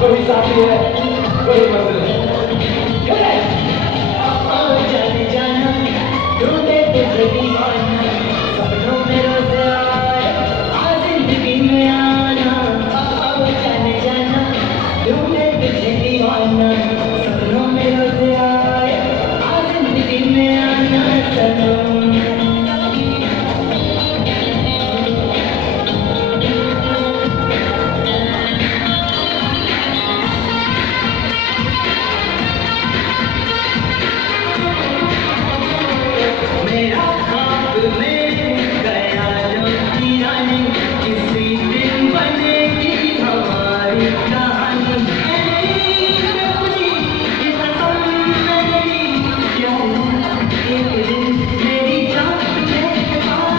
कोई साथी है, कोई मंजिल है। जाने जाना ढूंढे तुझे दीवाना, सपनों में रोज आए आ जिंदगी में आना। जाने जाना ढूंढे तुझे दीवाना, सपनों में रोज आए आ जिंदगी में आना सनम। मेरा ख्वाब में ख्यालों की रानी, किसी दिन बनेगी हमारी कहानी। ये कसम मेरी, एक दिन मेरी जान तुझे पाना।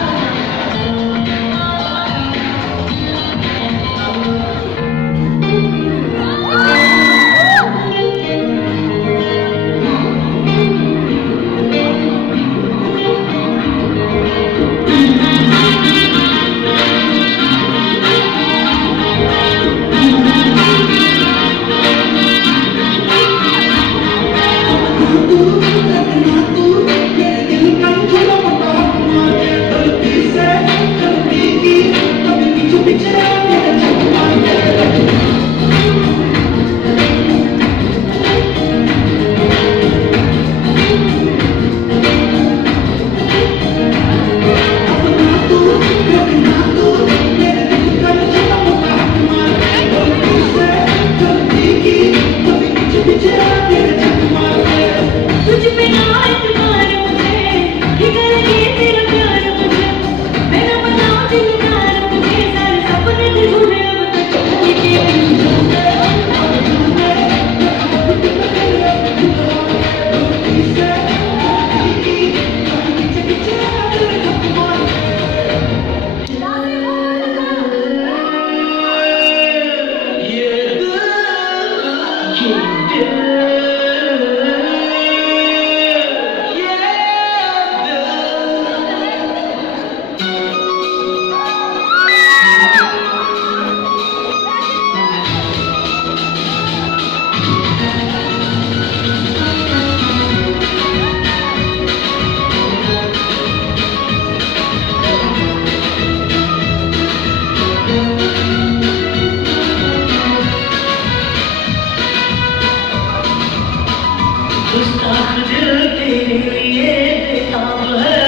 गुस्ताख दिल तेरे लिए बेताब है,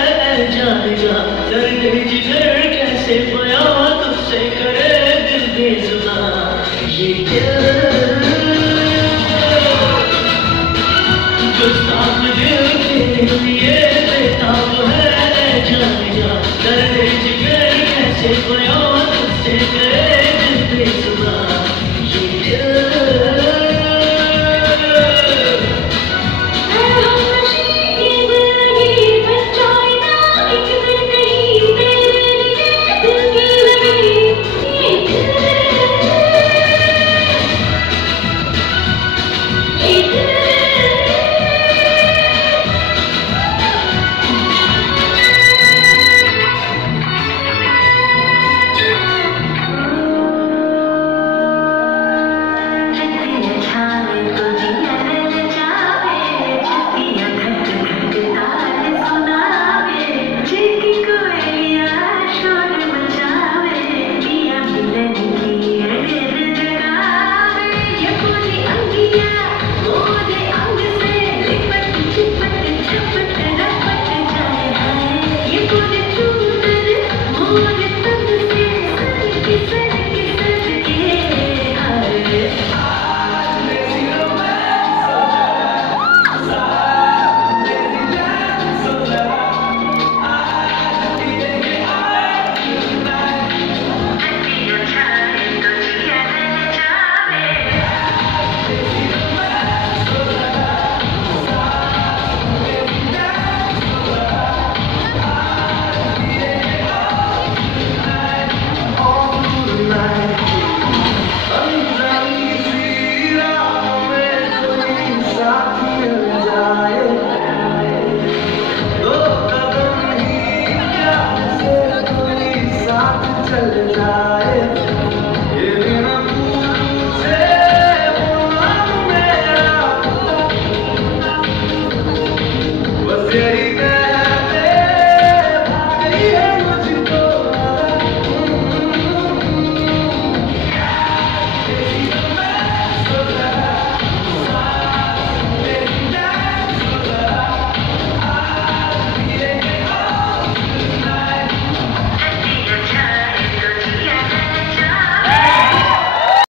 जान जा दर्द जिगर कैसे बयां तुझसे करे दिल बेजुबान। ये दिल